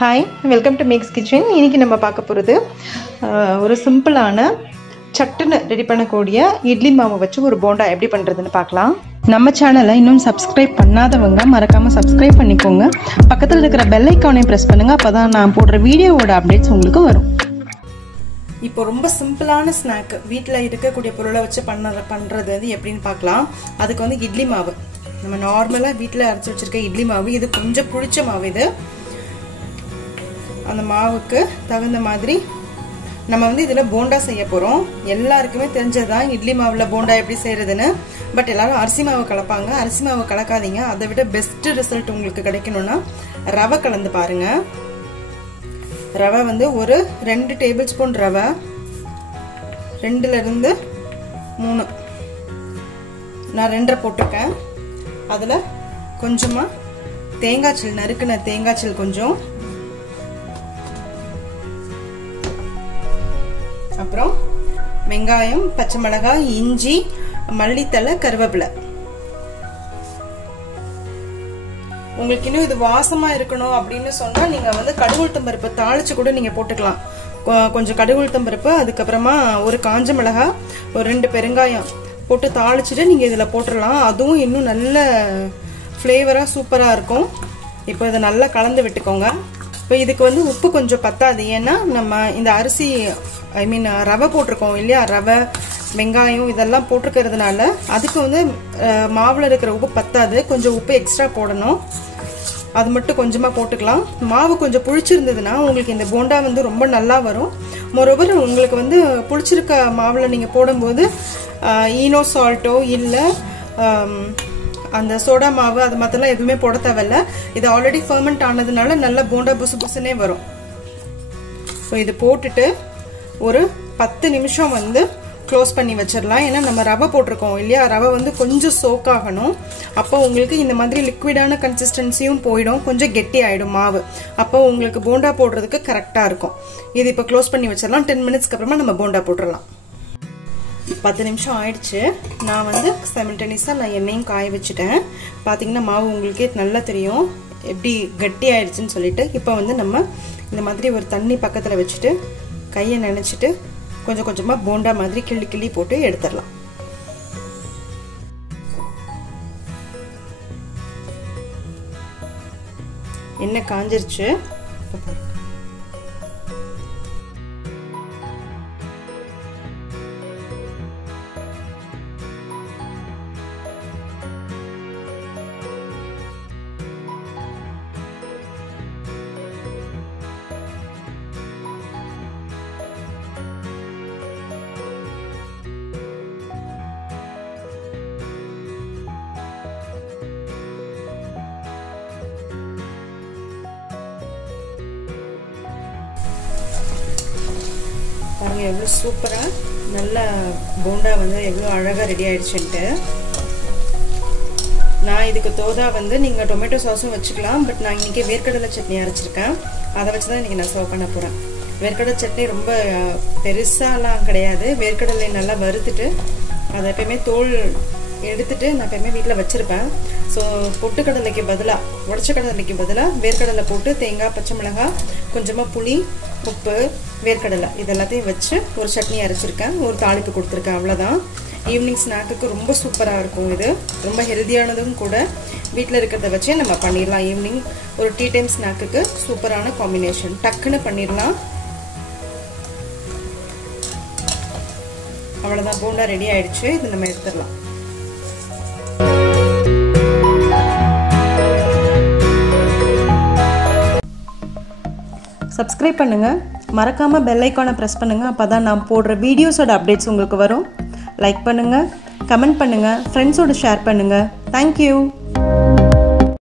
Hi, welcome to Mix Kitchen. இன்னைக்கு நம்ம பார்க்க போறது ஒரு சிம்பிளான சட்டுன்னு ரெடி பண்ணக்கூடிய இட்லி மாவு வச்சு ஒரு போண்டா எப்படி பண்றதுன்னு பார்க்கலாம். நம்ம சேனலை இன்னும் சப்ஸ்கிரைப் பண்ணாதவங்க மறக்காம சப்ஸ்கிரைப் பண்ணிக்கோங்க. பக்கத்துல இருக்கிற பெல் ஐகானை பிரஸ் பண்ணுங்க. அப்பதான் நான் போடுற வீடியோவோட அப்டேட்ஸ் உங்களுக்கு வரும். இப்போ ரொம்ப சிம்பிளான ஸ்நாக் வீட்ல இருக்கக்கூடிய பொருளை வச்சு பண்றது வந்து எப்படின்னு பார்க்கலாம். அதுக்கு வந்து இட்லி மாவு நம்ம நார்மலா வீட்ல அரைச்சு வச்சிருக்க இட்லி மாவு. இது கொஞ்சம் புளிச்ச மாவு. இது அந்த மாவுக்கு தகுந்த மாதிரி நம்ம வந்து இதுல போண்டா செய்ய போறோம். எல்லாருக்குமே தெரிஞ்சதுதான் இட்லி மாவுல போண்டா எப்படி செய்யறதுன்னு. பட் எல்லாரும் அரிசி மாவு கலப்பாங்க. அரிசி மாவு கலக்காதீங்க. அதை விட பெஸ்ட் ரிசல்ட் உங்களுக்கு கிடைக்கணும்னா ரவை கலந்து பாருங்க. ரவை வந்து ஒரு 2 டேபிள் ஸ்பூன் ரவை, 2ல இருந்து 3, நான் 2.5 போட்டிருக்கேன். அதுல கொஞ்சமா தேங்காய் சில், நறுக்குன தேங்காய் சில் கொஞ்சம், அப்புறம் வெங்காயம், பச்சை மிளகாய், இஞ்சி, மல்லித்தலை, கருவேப்பிலை. உங்களுக்கு இன்னும் இது வாசமா இருக்கணும் அப்படின்னு சொன்னா நீங்க வந்து கடுகுளுத்தம் பருப்பு தாளிச்சு கூட நீங்க போட்டுக்கலாம். கொஞ்சம் கடுகுளுத்தம் பருப்பு, அதுக்கப்புறமா ஒரு காஞ்ச மிளகாய், ஒரு 2 பெருங்காயம் போட்டு தாளிச்சுட்டு நீங்க இதுல போட்டுடலாம். அதுவும் இன்னும் நல்ல ஃப்ளேவரா சூப்பரா இருக்கும். இப்போ இதை நல்லா கலந்து விட்டுக்கோங்க. இப்போ இதுக்கு வந்து உப்பு கொஞ்சம் பத்தாது. ஏன்னா நம்ம இந்த அரிசி ரவை போட்டிருக்கோம் இல்லையா, ரவை வெங்காயம் இதெல்லாம் போட்டிருக்கிறதுனால அதுக்கு வந்து மாவுல இருக்கிற உப்பு பத்தாது. கொஞ்சம் உப்பு எக்ஸ்ட்ரா போடணும். அது மட்டும் கொஞ்சமா போட்டுக்கலாம். மாவு கொஞ்சம் புளிச்சிருந்ததுன்னா உங்களுக்கு இந்த போண்டா வந்து ரொம்ப நல்லா வரும். மொரோவர் உங்களுக்கு வந்து புளிச்சிருக்க மாவுல நீங்க போடும்போது ஈனோ சால்ட்டோ இல்லை அந்த சோடா மாவு அது மாதிரிலாம் எதுவுமே போட தேவையில்ல. இது ஆல்ரெடி ஃபர்மெண்ட் ஆனதுனால நல்ல போண்டா புசு புசுனே வரும். ஸோ இது போட்டுட்டு ஒரு 10 நிமிஷம் வந்து க்ளோஸ் பண்ணி வச்சிடலாம். ஏன்னா நம்ம ரவை போட்டிருக்கோம் இல்லையா, ரவை வந்து கொஞ்சம் சோக் ஆகணும். அப்போ உங்களுக்கு இந்த மாதிரி லிக்விடான கன்சிஸ்டன்சியும் போயிடும், கொஞ்சம் கெட்டி ஆயிடும் மாவு. அப்போ உங்களுக்கு போண்டா போடுறதுக்கு கரெக்டா இருக்கும். இது இப்போ க்ளோஸ் பண்ணி வச்சிடலாம். 10 மினிட்ஸ்க்கு அப்புறமா நம்ம போண்டா போட்டுடலாம். 10 நிமிஷம் ஆயிடுச்சு. நான் வந்து சைமல்டேனியஸா நான் எண்ணெயும் காய வச்சுட்டேன். பாத்தீங்கன்னா மாவு உங்களுக்கே நல்லா தெரியும் எப்படி கட்டி ஆயிடுச்சுன்னு சொல்லிட்டு. இப்போ வந்து நம்ம இந்த மாதிரி ஒரு தண்ணி பக்கத்துல வச்சுட்டு கையை நினைச்சிட்டு கொஞ்சம் கொஞ்சமா போண்டா மாதிரி கிள்ளி கிள்ளி போட்டு எடுத்துடலாம். எண்ணெய் காஞ்சிருச்சு. பாருங்க எவ்வளவு சூப்பரா நல்ல போண்டா வந்து எவ்வளவு அழகா ரெடி ஆயிடுச்சுன்ட்டு. நான் இதுக்கு தோதா வந்து நீங்க டொமேட்டோ சாஸும் வச்சுக்கலாம். பட் நான் இன்னைக்கு வேர்க்கடலை சட்னி அரைச்சிருக்கேன். அதை வச்சுதான் இன்னைக்கு நான் சர்வ் பண்ண போறேன். வேர்க்கடலை சட்னி ரொம்ப பெருசாலாம் கிடையாது. வேர்க்கடலை நல்லா வறுத்துட்டு அதை எப்பயுமே தோல் எடுத்துட்டு நான் எப்பயுமே வீட்டில் வச்சிருப்பேன். ஸோ பொட்டுக்கடலைக்கு பதிலாக, உடச்ச கடலைக்கு பதிலாக வேர்க்கடலை போட்டு தேங்காய், பச்சை மிளகாய், கொஞ்சமாக புளி, உப்பு, வேர்க்கடலை இதெல்லாத்தையும் வச்சு ஒரு சட்னி அரைச்சிருக்கேன். ஒரு தாளிப்பு கொடுத்துருக்கேன். அவ்வளோதான். ஈவினிங் ஸ்நாக்குக்கு ரொம்ப சூப்பராக இருக்கும். இது ரொம்ப ஹெல்தியானதும் கூட. வீட்டில் இருக்கிறத வச்சே நம்ம பண்ணிடலாம். ஈவினிங் ஒரு டீ டைம் ஸ்நாக்குக்கு சூப்பரான காம்பினேஷன். டக்குன்னு பண்ணிடலாம். அவ்வளோதான், போண்டா ரெடி ஆயிடுச்சு. இது நம்ம எடுத்துடலாம். சப்ஸ்கிரைப் பண்ணுங்க, மறக்காம பெல் ஐகானை பிரஸ் பண்ணுங்க. அப்பதான் நான் போடுற வீடியோஸோட அப்டேட்ஸ் உங்களுக்கு வரும். லைக் பண்ணுங்க, கமெண்ட் பண்ணுங்க, ஃப்ரெண்ட்ஸோட ஷேர் பண்ணுங்க. தேங்க்யூ.